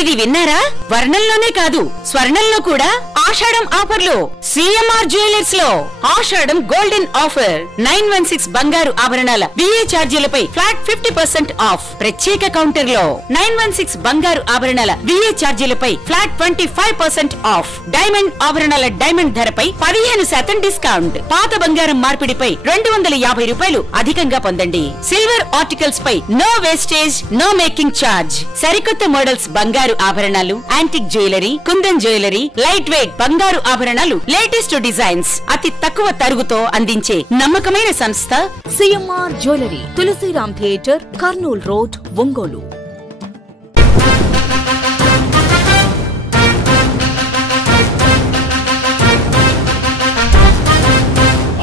ఇది విన్నారా? వర్ణంలోనే కాదు స్వర్ణంలో కూడా ఆషాఢం ఆఫర్లు సిఎంఆర్ జ్యువెలర్స్ లో ఆషాఢం గోల్డెన్ ఆఫర్ 916 బంగారు ఆభరణాల విఏ ఛార్జీలపై ఫ్లాట్ 50% ఆఫ్. ప్రత్యేక కౌంటర్ లో 916 బంగారు ఆభరణాల విఏ ఛార్జీలపై ఫ్లాట్ 25% ఆఫ్. డైమండ్ ఆభరణాల డైమండ్ ధరపై 15% డిస్కౌంట్. పాత బంగారం మార్పిడిపై 250 రూపాయలు అధికంగా పొందండి. సిల్వర్ ఆర్టికల్స్ పై no wastage no making charge. సరికొత్త మోడల్స్ బంగారు ఆభరణాలు, antique jewellery, kundan jewellery, light weight బంగారు ఆభరణాలు, లేటెస్ట్ డిజైన్స్ అతి తక్కువ తరుగుతో అందించే నమ్మకమైన సంస్థ CMR jewellery, Tulsiram theatre, Kurnool road, Ongole.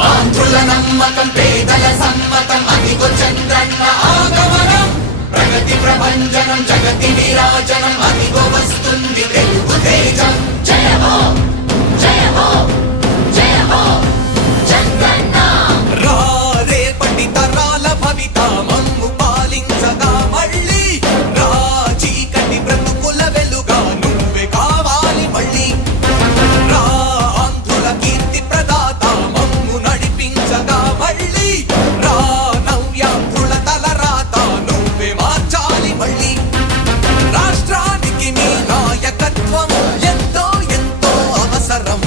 ఆంధ్రుల నమ్మకం, పేదల సమ్మతం, అదిగో చంద్రన్న ఆగమనం. ప్రగతి ప్రభంజనం, జగతి విరాజనం, అదిగో వస్తుంది తెలుగు తేజం. జయ హో జయ హో జయ హో చంద్రన్న. రా రేపటి తరాల భవిత మమ్ము పాలించగా మళ్ళీ. రా చీకటి బ్రతుకుల వెలుగా నువ్వే కావాలి మళ్ళీ. రా ఆంధ్రుల కీర్తి ప్రదాత మమ్ము నడిపించగా మళ్ళీ. రా నవ్యాంధ్రుల తలరాత నువ్వే మార్చాలి మళ్ళీ. రాష్ట్రానికి నీ నాయకత్వం ఎంతో ఎంతో అవసరం.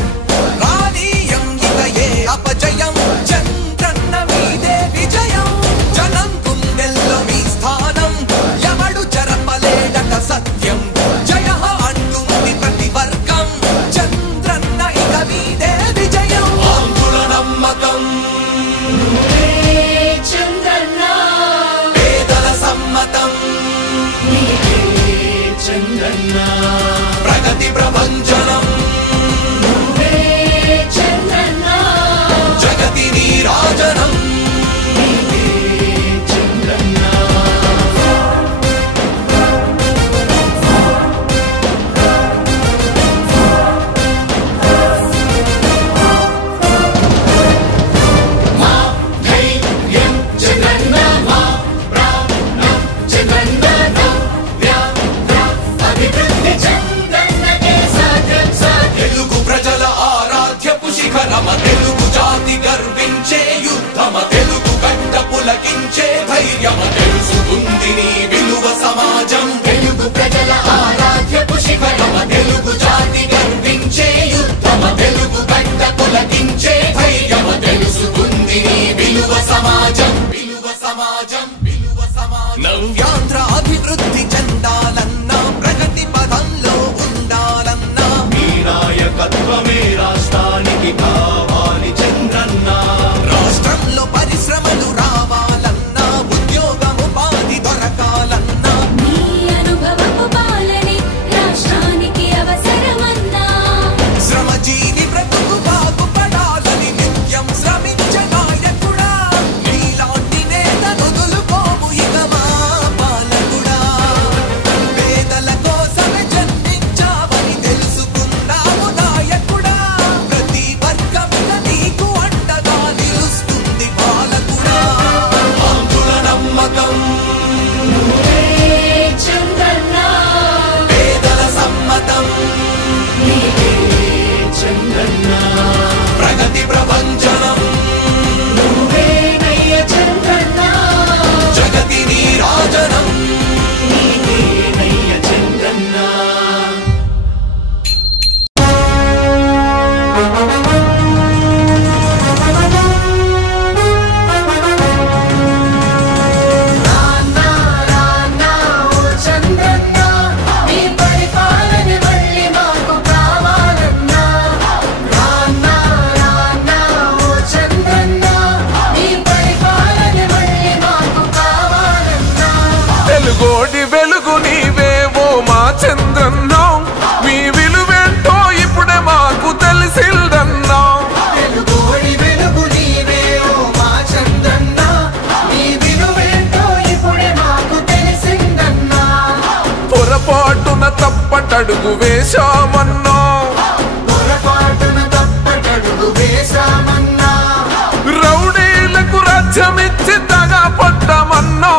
రానీయం ఇక ఏ అపజయం, చంద్రన్న మీదే విజయం. జనం గుండెల్లో మీ స్థానం, ఎవడు జరపలేడట సత్యం. జయ అంటుంది ప్రతి వర్గం, చంద్రన్న ఇక మీదే విజయం. ఆంధ్రుల నమ్మకం చంద్రన్న, పేదల సమ్మతం చంద్రన్న. ప్రగతి ప్రభంజనం చంద్రన్న, జగతి నీరాజనం చంద్రన్న. మా ధైర్యం చంద్రన్న, మా ప్రాణం చంద్రన్న, అభివృద్ధి చంద్రన్నకే సాధ్యం సాధ్యం. తెలుగు ప్రజల ఆరాధ్యపు శిఖరమ, తెలుగు జాతి గర్వించే యుద్ధమ, తెలుగు గడ్డ పులకించే ధైర్యమ, తెలుసుకుంది నీ విలువ సమాజం. తెలుగు ప్రజల ఆరాధ్యపు శిఖరమ, తెలుగు జాతి గర్వించే యుద్ధమ, తెలుగు గడ్డ పులకించే ధైర్యమ, తెలుసుకుంది నీ విలువ సమాజం. విలువ సమాజం, విలువ సమాజం. నవ్యాంధ్ర అభివృద్ధి చెందాలన్నా, ప్రగతి పదంలో ఉండాలన్నా, మీ నాయకత్వమే రాష్ట్రానికి కావాలి చంద్రన్న. రాష్ట్రంలో పరిశ్రమలు రావాలన్నా, ఉద్యోగం ఉపాధి దొరకాలన్నా, నీ అనుభవపు పాలనే రాష్ట్రానికి అవసరమన్నా. శ్రమజీవి బ్రతుకు బాగుపడాలని నిత్యం శ్రమించే నాయకుడా. నీలాంటి నేత నొదులుకోము ఇక మా పాలకుడా. పేదల కోసమే జన్మించావని తెలుసుకున్నావు నాయకుడా. ప్రతి వర్గమిక నీకు అండగా నిలుస్తుంది పాలకుడా. ఆంధ్రుల నమ్మకం చంద్రన్న, పేదల సమ్మతం చంద్రన్న. ప్రగతి ప్రభంజనం నువ్వేనయ్య చంద్రన్న, జగతి నీరాజనం చంద్రన్న. రానా రానా ఓ చంద్రన్న, నీ పరిపాలన మళ్ళీ మాకు కావాలన్నా. రానా రానా ఓ చంద్రన్న, నీ పరిపాలన మళ్ళీ మాకు కావాలన్నా. తెలుగోడి వెలుగు నీవేవో మా చంద్రన్నా, మీ విలువేంటో ఇప్పుడే మాకు తెలిసిందన్నా. తెలుగోడి వెలుగు నీవే ఓ మా చంద్రన్న, నీ విలువేంటో ఇప్పుడే మాకు తెలిసిందన్నా. పొరపాటున తప్పటడుగు వేశామన్నా, పొరపాటున తప్పటడుగు వేశామన్నా. రౌడీలకు రాజ్యమిచ్చి దగా పడ్డమన్నా.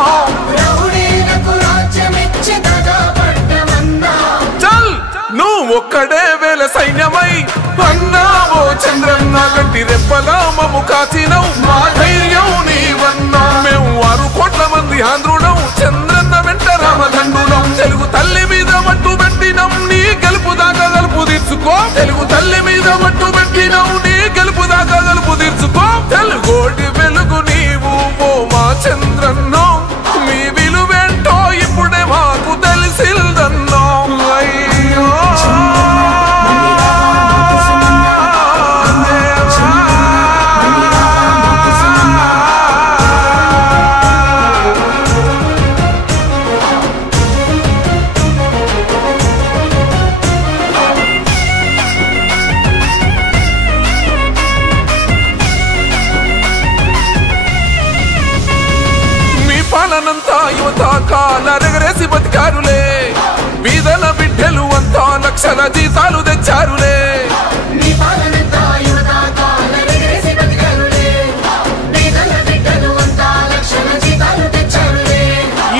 రౌడీలకు రాజ్యమిచ్చి దగా పడ్డమన్నా. ఒక్కడే వేల సైన్యమై అన్నావో చంద్రన్న గట్టి రెప్పలా మము కాచినవు మా ధైర్యం నీవన్నా మేము 6 కోట్ల మంది ఆంధ్రులం చంద్రన్న వెంట రామదండులం తెలుగు తల్లి మీద మట్టు పెట్టినం నీ గెలుపు దాకా గలుపు తీర్చుకో తెలుగు తల్లి మీద మట్టు పెట్టినం నీ గెలుపు దాకా గలుపు తీర్చుకో తెలుగోటి వెలుగు నీవు ఓ మా చంద్రన్నో మీ విలువేంటో ఇప్పుడే మాకు తెలిసిందన్నో అయ్యో పాలనంతా యువత కాలరెగరేసి బతికారులే వీధల బిడ్డలు అంతా లక్షల జీతాలు తెచ్చారులే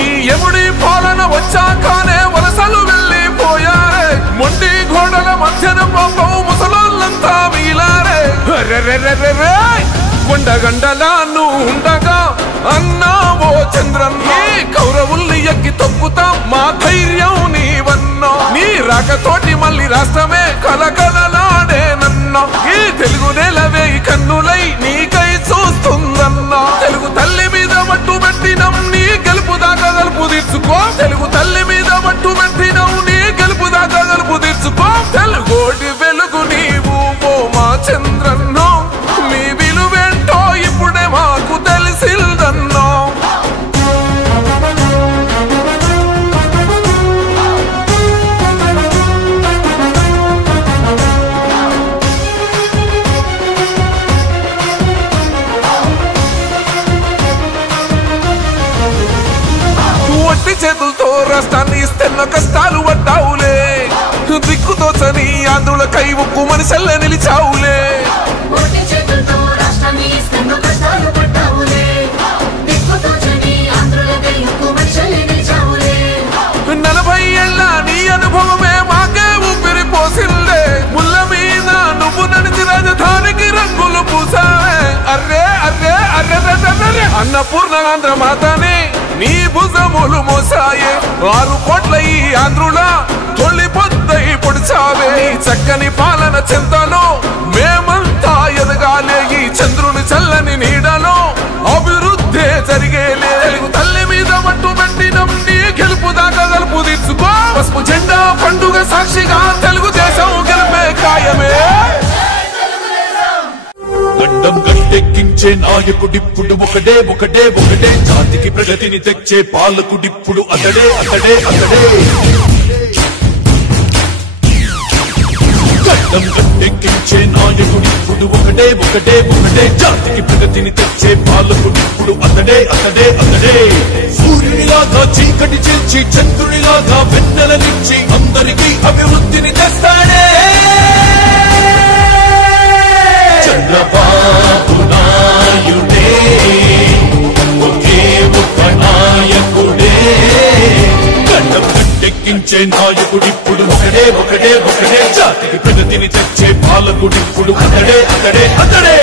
ఈ ఎముడి పాలన వచ్చాకనే వలసలు వెళ్ళిపోయారే మొండి గోడల మధ్యన పాపం ముసలోళ్ళంతా మిగిలారే కొండగండలా నువ్వు ఉండగా అన్నావో చంద్రన్న కౌరవుల్ని ఎక్కి తొక్కుతాం మా ధైర్యం నీవన్నా నీ రాకతోటి మళ్ళీ రాష్ట్రమే కలకలలాడేనన్నా ఈ తెలుగు నేలవే కన్నులై నీకై చూస్తుందన్నా తెలుగు తల్లి మీద మట్టు పెట్టినం నీ గెలుపు దాకా గలుపు తీర్చుకో తెలుగు తల్లి మీద మట్టు పెట్టినం నీ గెలుపు దాకా గలుపు తీర్చుకో తెలుగోటి వెలుగు నీవు ఓ మా చంద్రన్నో మీ విలువేంటో ఇప్పుడే మాకు తెలిసిందన్నో ఒట్టి చేతులతో రాష్ట్రాన్ని ఇస్తున్న కష్టాలు పడ్డావులే దిక్కుతోచని ఆంధ్రులకై ఉక్కు మనిషల్లే నిలిచావులే 40 ఏళ్ళ నీ అనుభవమే మాకే ఊపిరి పోసిందే ముళ్ళ మీద నువ్వు నడిచి రాజధానికి రంగులు పూసావే అర్రే అర్రే అర్రే అన్నపూర్ణ ఆంధ్ర మాతని నీ భుజములు మోసాయే 6 కోట్ల ఈ ఆంధ్రుల తొలి పొద్దై పొడిచావే చక్కని పాలన చెంతలో మేమంతా ఎదగాలే ఈ చంద్రుని చల్లని నీడలో అభివృద్ధి జరిగేలే తెలుగు తల్లి మీద మట్టు పెట్టినం నీ గెలుపు దాకా గలుపు తీర్చుకో పసుపు జెండా పండుగ సాక్షిగా తెలుగుదేశం గెలిపే ఖాయమే గడ్డం గట్టెక్కించే నాయకుడిప్పుడు ఒకడే ఒకడే ఒకడే జాతికి ప్రగతిని తెచ్చే పాలకుడిప్పుడు అతడే అతడే అతడే గడ్డం గట్టెక్కించే నాయకుడిప్పుడు ఒకడే ఒకడే ఒకడే జాతికి ప్రగతిని తెచ్చే పాలకుడిప్పుడు అతడే అతడే అతడే సూర్యునిలాగా చీకటి చేర్చి చంద్రునిలాగా వెన్నెలనిచ్చి అందరికీ అభివృద్ధిని తెస్తాడే చంద్రబాబు నాయుడే ఒకే ఒక నాయకుడే గడ్డం గట్టెక్కించే నాయకుడిప్పుడు ఒకడే ఒకడే ఒకడే జాతికి ప్రగతిని తెచ్చే పాలకుడిప్పుడు అతడే అతడే అతడే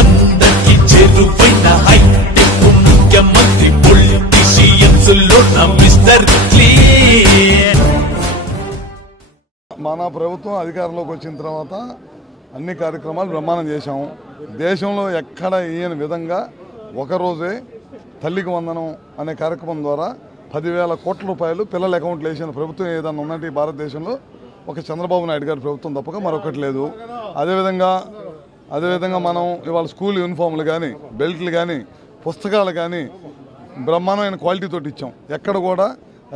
అందరికి చెరువైన హైటెక్ ముఖ్యమంత్రి పొలిటీషియన్స్ లో మిస్టర్ క్లీన్. మన ప్రభుత్వం అధికారంలోకి వచ్చిన తర్వాత అన్ని కార్యక్రమాలు బ్రహ్మాండం చేశాము. దేశంలో ఎక్కడ ఈయన విధంగా ఒకరోజే తల్లికి వందనం అనే కార్యక్రమం ద్వారా 10,000 కోట్ల రూపాయలు పిల్లల అకౌంట్లో వేసిన ప్రభుత్వం ఏదన్నా ఉందంటే ఈ భారతదేశంలో ఒక చంద్రబాబు నాయుడు గారి ప్రభుత్వం తప్పక మరొకటి లేదు. అదేవిధంగా మనం ఇవాళ స్కూల్ యూనిఫామ్లు కానీ బెల్ట్లు కానీ పుస్తకాలు కానీ బ్రహ్మాండమైన క్వాలిటీతో ఇచ్చాం. ఎక్కడ కూడా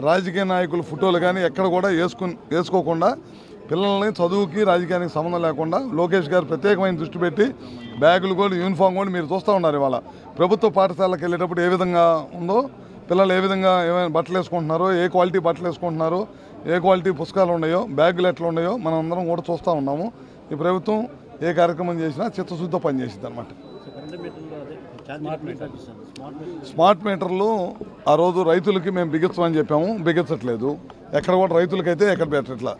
రాజకీయ నాయకుల ఫోటోలు కానీ ఎక్కడ కూడా వేసుకోకుండా పిల్లల్ని చదువుకి రాజకీయానికి సంబంధం లేకుండా లోకేష్ గారు ప్రత్యేకమైన దృష్టి పెట్టి బ్యాగులు కూడా యూనిఫామ్ కూడా మీరు చూస్తూ ఉన్నారు. ఇవాళ ప్రభుత్వ పాఠశాలకు వెళ్ళేటప్పుడు ఏ విధంగా ఉందో, పిల్లలు ఏ విధంగా ఏమైనా బట్టలు వేసుకుంటున్నారో, ఏ క్వాలిటీ బట్టలు వేసుకుంటున్నారో, ఏ క్వాలిటీ పుస్తకాలు ఉన్నాయో, బ్యాగులు ఎట్లా ఉన్నాయో మనం అందరం కూడా చూస్తూ ఉన్నాము. ఈ ప్రభుత్వం ఏ కార్యక్రమం చేసినా చిత్తశుద్ధితో పనిచేసింది అనమాట. స్మార్ట్ మీటర్లు ఆ రోజు రైతులకి మేము బిగించమని చెప్పాము, బిగించట్లేదు. ఎక్కడ కూడా రైతులకైతే ఎక్కడ పెట్టట్లా.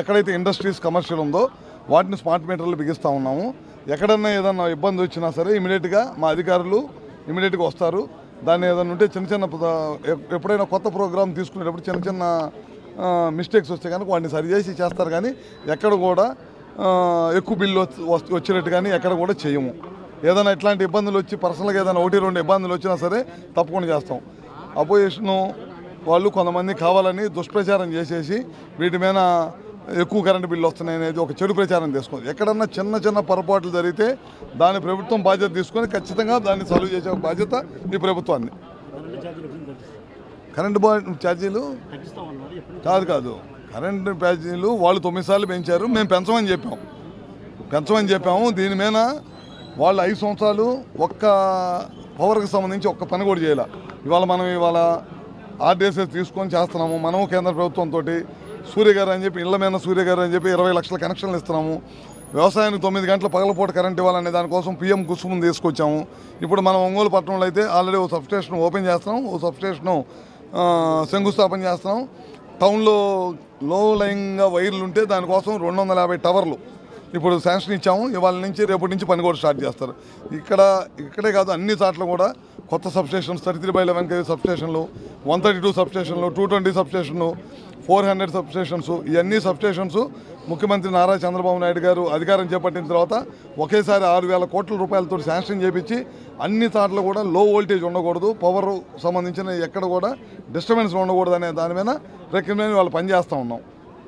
ఎక్కడైతే ఇండస్ట్రీస్ కమర్షియల్ ఉందో వాటిని స్మార్ట్ మీటర్లు బిగిస్తూ ఉన్నాము. ఎక్కడన్నా ఏదన్నా ఇబ్బంది వచ్చినా సరే ఇమీడియట్గా మా అధికారులు ఇమీడియట్గా వస్తారు. దాన్ని ఏదైనా ఉంటే చిన్న ఎప్పుడైనా కొత్త ప్రోగ్రామ్ తీసుకునేటప్పుడు చిన్న మిస్టేక్స్ వస్తే కనుక వాటిని సరిచేసి చేస్తారు. కానీ ఎక్కడ కూడా ఎక్కువ బిల్లు వచ్చినట్టు కానీ ఎక్కడ కూడా చేయము. ఏదైనా ఇట్లాంటి ఇబ్బందులు వచ్చి పర్సనల్గా ఏదైనా 1-2 ఇబ్బందులు వచ్చినా సరే తప్పకుండా చేస్తాం. అపోజిషను వాళ్ళు కొంతమంది కావాలని దుష్ప్రచారం చేసేసి వీటి మీద ఎక్కువ కరెంటు బిల్లు వస్తున్నాయి అనేది ఒక చెడు ప్రచారం తీసుకుంది. ఎక్కడన్నా చిన్న పొరపాట్లు జరిగితే దాని ప్రభుత్వం బాధ్యత తీసుకొని ఖచ్చితంగా దాన్ని సాల్వ్ చేసే బాధ్యత ఈ ప్రభుత్వాన్ని. కరెంటు ఛార్జీలు కాదు కరెంటు ఛార్జీలు వాళ్ళు 9 సార్లు పెంచారు. మేము పెంచమని చెప్పాము. దీని మీద వాళ్ళు 5 సంవత్సరాలు ఒక్క పవర్కి సంబంధించి ఒక్క పని కూడా చేయాలి. ఇవాళ ఆర్డీఎస్ఎస్ తీసుకొని చేస్తున్నాము. మనము కేంద్ర ప్రభుత్వంతో సూర్య గారు అని చెప్పి ఇళ్ల మీద సూర్య గారు అని చెప్పి 20 లక్షల కనెక్షన్లు ఇస్తున్నాము. వ్యవసాయానికి 9 గంటల పగలపూట కరెంట్ ఇవ్వాలనే దానికోసం పిఎం కుసుమ్ తీసుకొచ్చాము. ఇప్పుడు మనం ఒంగోలు పట్టణంలో అయితే ఆల్రెడీ ఓ సబ్స్టేషన్ ఓపెన్ చేస్తున్నాం, ఓ సబ్స్టేషను శంకుస్థాపన చేస్తున్నాం. టౌన్లో లో లైన్గా వైర్లు ఉంటే దానికోసం 250 టవర్లు ఇప్పుడు శాంక్షన్ ఇచ్చాము. ఇవాళ నుంచి రేపటి నుంచి పని కూడా స్టార్ట్ చేస్తారు. ఇక్కడే కాదు అన్ని చోట్ల కూడా కొత్త సబ్స్టేషన్స్ 33/11 kV సబ్స్టేషన్లు, 132 సబ్స్టేషన్లు, 220 సబ్స్టేషన్లు, 400 సబ్స్టేషన్స్, ఇవన్నీ సబ్స్టేషన్స్ ముఖ్యమంత్రి నారా చంద్రబాబు నాయుడు గారు అధికారం చేపట్టిన తర్వాత ఒకేసారి 6,000 కోట్ల రూపాయలతో శాంక్షన్ చేపించి అన్ని చోట్ల కూడా లో వోల్టేజ్ ఉండకూడదు, పవర్ సంబంధించిన ఎక్కడ కూడా డిస్టర్బెన్స్ ఉండకూడదు అనే దాని మీద రికమెండ్ వాళ్ళు పనిచేస్తూ ఉన్నాం.